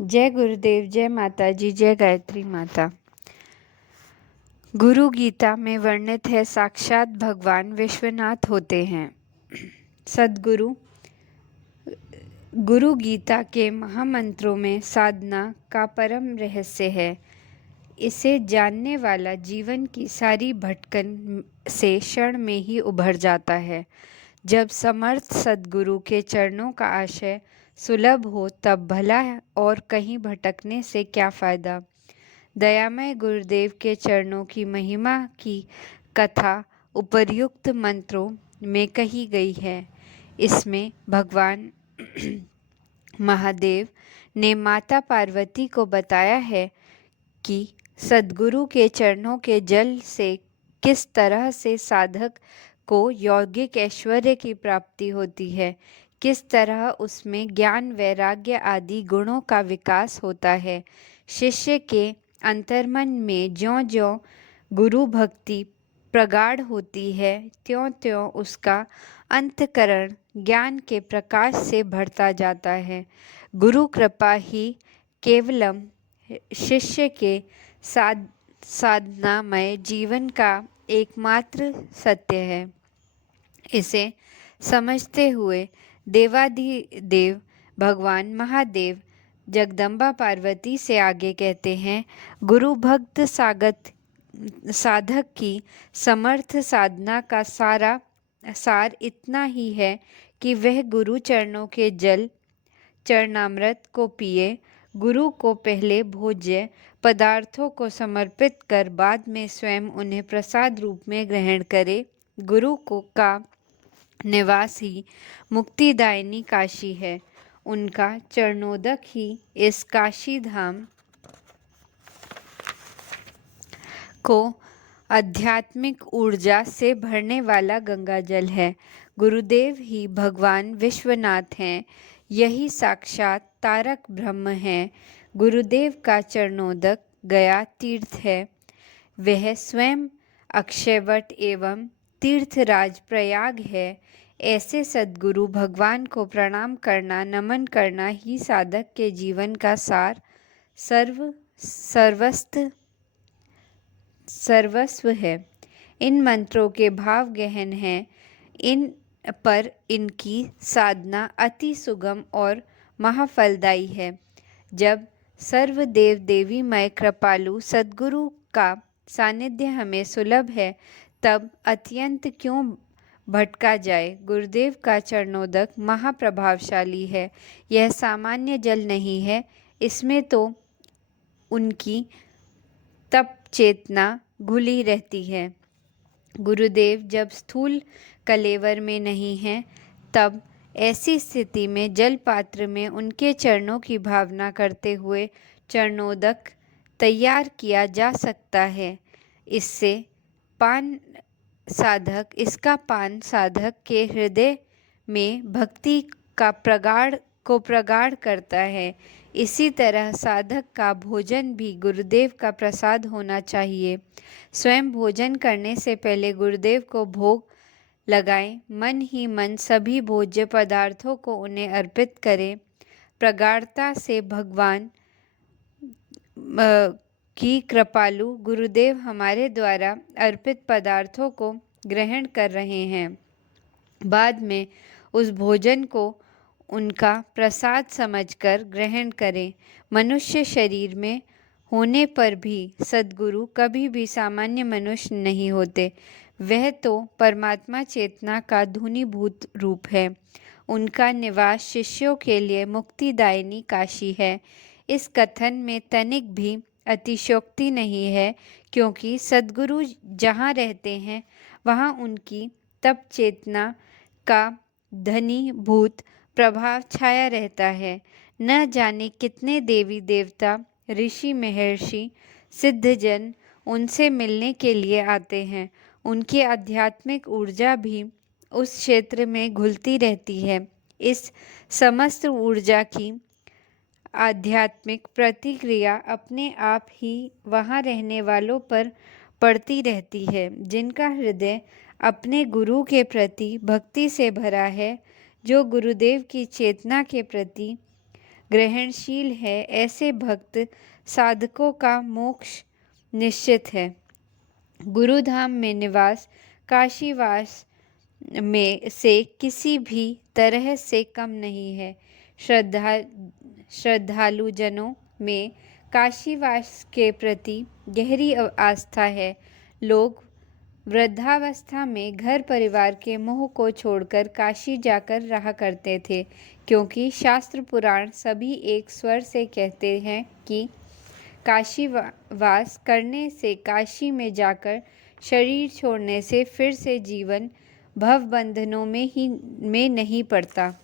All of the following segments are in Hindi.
जय गुरुदेव, जय माता जी, जय गायत्री माता। गुरु गीता में वर्णित है साक्षात भगवान विश्वनाथ होते हैं। सद्गुरु गुरु गीता के महामंत्रों में साधना का परम रहस्य है। इसे जानने वाला जीवन की सारी भटकन से क्षण में ही उभर जाता है। जब समर्थ सद्गुरु के चरणों का आशय सुलभ हो तब भला और कहीं भटकने से क्या फ़ायदा। दयामय गुरुदेव के चरणों की महिमा की कथा उपर्युक्त मंत्रों में कही गई है। इसमें भगवान महादेव ने माता पार्वती को बताया है कि सद्गुरु के चरणों के जल से किस तरह से साधक को यौगिक ऐश्वर्य की प्राप्ति होती है, किस तरह उसमें ज्ञान वैराग्य आदि गुणों का विकास होता है। शिष्य के अंतर्मन में ज्यों-ज्यों गुरु भक्ति प्रगाढ़ होती है त्यों-त्यों उसका अंतःकरण ज्ञान के प्रकाश से भरता जाता है। गुरु कृपा ही केवलम शिष्य के साधनामय जीवन का एकमात्र सत्य है। इसे समझते हुए देवाधिदेव भगवान महादेव जगदम्बा पार्वती से आगे कहते हैं, गुरु भक्त साधक की समर्थ साधना का सार इतना ही है कि वह गुरु चरणों के जल चरणामृत को पिए, गुरु को पहले भोज्य पदार्थों को समर्पित कर बाद में स्वयं उन्हें प्रसाद रूप में ग्रहण करे। गुरु का निवास ही मुक्तिदायिनी काशी है। उनका चरणोदक ही इस काशी धाम को आध्यात्मिक ऊर्जा से भरने वाला गंगा जल है। गुरुदेव ही भगवान विश्वनाथ हैं। यही साक्षात तारक ब्रह्म हैं। गुरुदेव का चरणोदक गया तीर्थ है। वह स्वयं अक्षयवट एवं तीर्थराज प्रयाग है। ऐसे सद्गुरु भगवान को प्रणाम करना, नमन करना ही साधक के जीवन का सर्वस्व है। इन मंत्रों के भाव गहन हैं। इन पर इनकी साधना अति सुगम और महाफलदायी है। जब सर्वदेव देवीमय कृपालु सद्गुरु का सानिध्य हमें सुलभ है तब अत्यंत क्यों भटका जाए। गुरुदेव का चरणोदक महाप्रभावशाली है। यह सामान्य जल नहीं है। इसमें तो उनकी तप चेतना घुली रहती है। गुरुदेव जब स्थूल कलेवर में नहीं हैं तब ऐसी स्थिति में जल पात्र में उनके चरणों की भावना करते हुए चरणोदक तैयार किया जा सकता है। इसका पान साधक के हृदय में भक्ति का प्रगाढ़ करता है। इसी तरह साधक का भोजन भी गुरुदेव का प्रसाद होना चाहिए। स्वयं भोजन करने से पहले गुरुदेव को भोग लगाएं। मन ही मन सभी भोज्य पदार्थों को उन्हें अर्पित करें। प्रगाढ़ता से भगवान की कृपालु गुरुदेव हमारे द्वारा अर्पित पदार्थों को ग्रहण कर रहे हैं। बाद में उस भोजन को उनका प्रसाद समझकर ग्रहण करें। मनुष्य शरीर में होने पर भी सद्गुरु कभी भी सामान्य मनुष्य नहीं होते। वह तो परमात्मा चेतना का धूनीभूत रूप है। उनका निवास शिष्यों के लिए मुक्तिदायिनी काशी है। इस कथन में तनिक भी अतिशयोक्ति नहीं है, क्योंकि सद्गुरु जहाँ रहते हैं वहाँ उनकी तप चेतना का धनीभूत प्रभाव छाया रहता है। न जाने कितने देवी देवता, ऋषि महर्षि, सिद्धजन उनसे मिलने के लिए आते हैं। उनकी आध्यात्मिक ऊर्जा भी उस क्षेत्र में घुलती रहती है। इस समस्त ऊर्जा की आध्यात्मिक प्रतिक्रिया अपने आप ही वहाँ रहने वालों पर पड़ती रहती है, जिनका हृदय अपने गुरु के प्रति भक्ति से भरा है, जो गुरुदेव की चेतना के प्रति ग्रहणशील है, ऐसे भक्त साधकों का मोक्ष निश्चित है। गुरुधाम में निवास काशीवास में से किसी भी तरह से कम नहीं है। श्रद्धालुजनों में काशीवास के प्रति गहरी आस्था है। लोग वृद्धावस्था में घर परिवार के मोह को छोड़कर काशी जाकर रहा करते थे, क्योंकि शास्त्र पुराण सभी एक स्वर से कहते हैं कि काशी वास करने से, काशी में जाकर शरीर छोड़ने से फिर से जीवन भव बंधनों में नहीं पड़ता।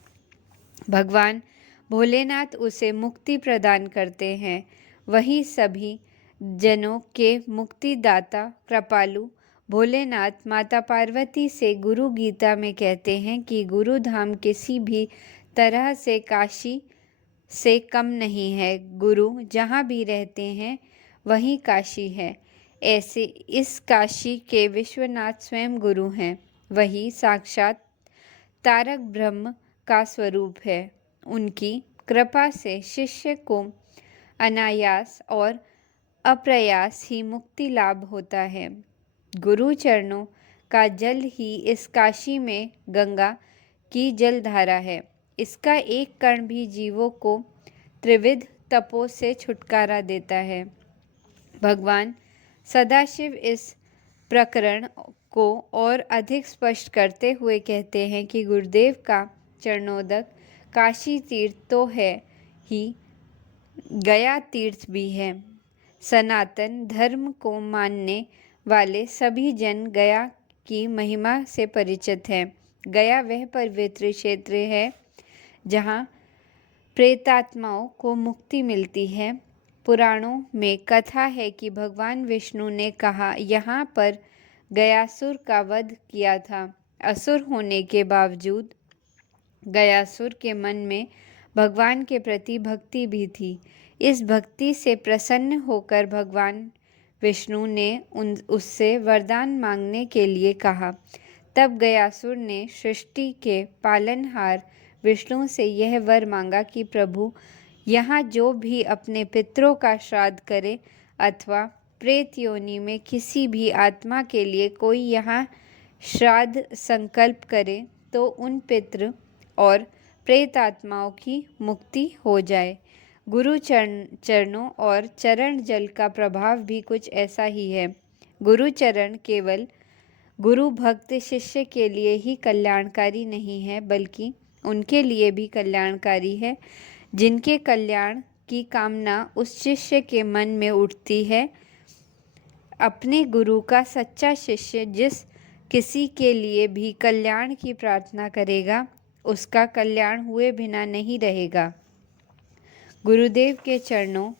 भगवान भोलेनाथ उसे मुक्ति प्रदान करते हैं। वही सभी जनों के मुक्तिदाता कृपालु भोलेनाथ माता पार्वती से गुरु गीता में कहते हैं कि गुरु धाम किसी भी तरह से काशी से कम नहीं है। गुरु जहाँ भी रहते हैं वहीं काशी है। ऐसे इस काशी के विश्वनाथ स्वयं गुरु हैं। वही साक्षात तारक ब्रह्म का स्वरूप है। उनकी कृपा से शिष्य को अनायास और अप्रयास ही मुक्ति लाभ होता है। गुरु चरणों का जल ही इस काशी में गंगा की जलधारा है। इसका एक कण भी जीवों को त्रिविध तपों से छुटकारा देता है। भगवान सदाशिव इस प्रकरण को और अधिक स्पष्ट करते हुए कहते हैं कि गुरुदेव का चरणोदक काशी तीर्थ तो है ही, गया तीर्थ भी है। सनातन धर्म को मानने वाले सभी जन गया की महिमा से परिचित हैं। गया वह पवित्र क्षेत्र है जहाँ प्रेतात्माओं को मुक्ति मिलती है। पुराणों में कथा है कि भगवान विष्णु ने कहा यहाँ पर गयासुर का वध किया था। असुर होने के बावजूद गयासुर के मन में भगवान के प्रति भक्ति भी थी। इस भक्ति से प्रसन्न होकर भगवान विष्णु ने उससे वरदान मांगने के लिए कहा। तब गयासुर ने सृष्टि के पालनहार विष्णु से यह वर मांगा कि प्रभु, यहाँ जो भी अपने पितरों का श्राद्ध करे अथवा प्रेत योनि में किसी भी आत्मा के लिए कोई यहाँ श्राद्ध संकल्प करे तो उन पितृ और प्रेत आत्माओं की मुक्ति हो जाए। गुरु चरणों और चरण जल का प्रभाव भी कुछ ऐसा ही है। गुरु चरण केवल गुरु भक्त शिष्य के लिए ही कल्याणकारी नहीं है, बल्कि उनके लिए भी कल्याणकारी है जिनके कल्याण की कामना उस शिष्य के मन में उठती है। अपने गुरु का सच्चा शिष्य जिस किसी के लिए भी कल्याण की प्रार्थना करेगा, उसका कल्याण हुए बिना नहीं रहेगा। गुरुदेव के चरणों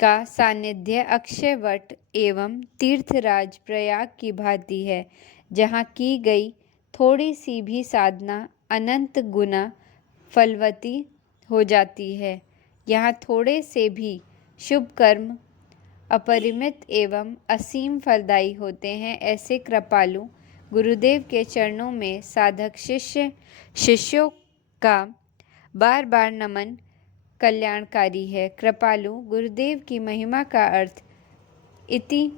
का सानिध्य अक्षयवट एवं तीर्थराज प्रयाग की भांति है, जहाँ की गई थोड़ी सी भी साधना अनंत गुना फलवती हो जाती है। यहाँ थोड़े से भी शुभ कर्म अपरिमित एवं असीम फलदायी होते हैं। ऐसे कृपालु गुरुदेव के चरणों में साधक शिष्यों का बार बार नमन कल्याणकारी है। कृपालु गुरुदेव की महिमा का अर्थ इति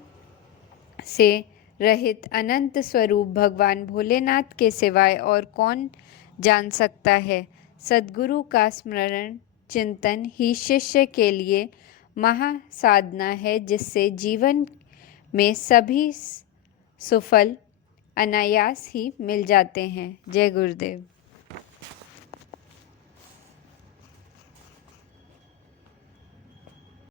से रहित अनंत स्वरूप भगवान भोलेनाथ के सिवाय और कौन जान सकता है। सद्गुरु का स्मरण चिंतन ही शिष्य के लिए महासाधना है, जिससे जीवन में सभी सुफल अनायास ही मिल जाते हैं। जय गुरुदेव।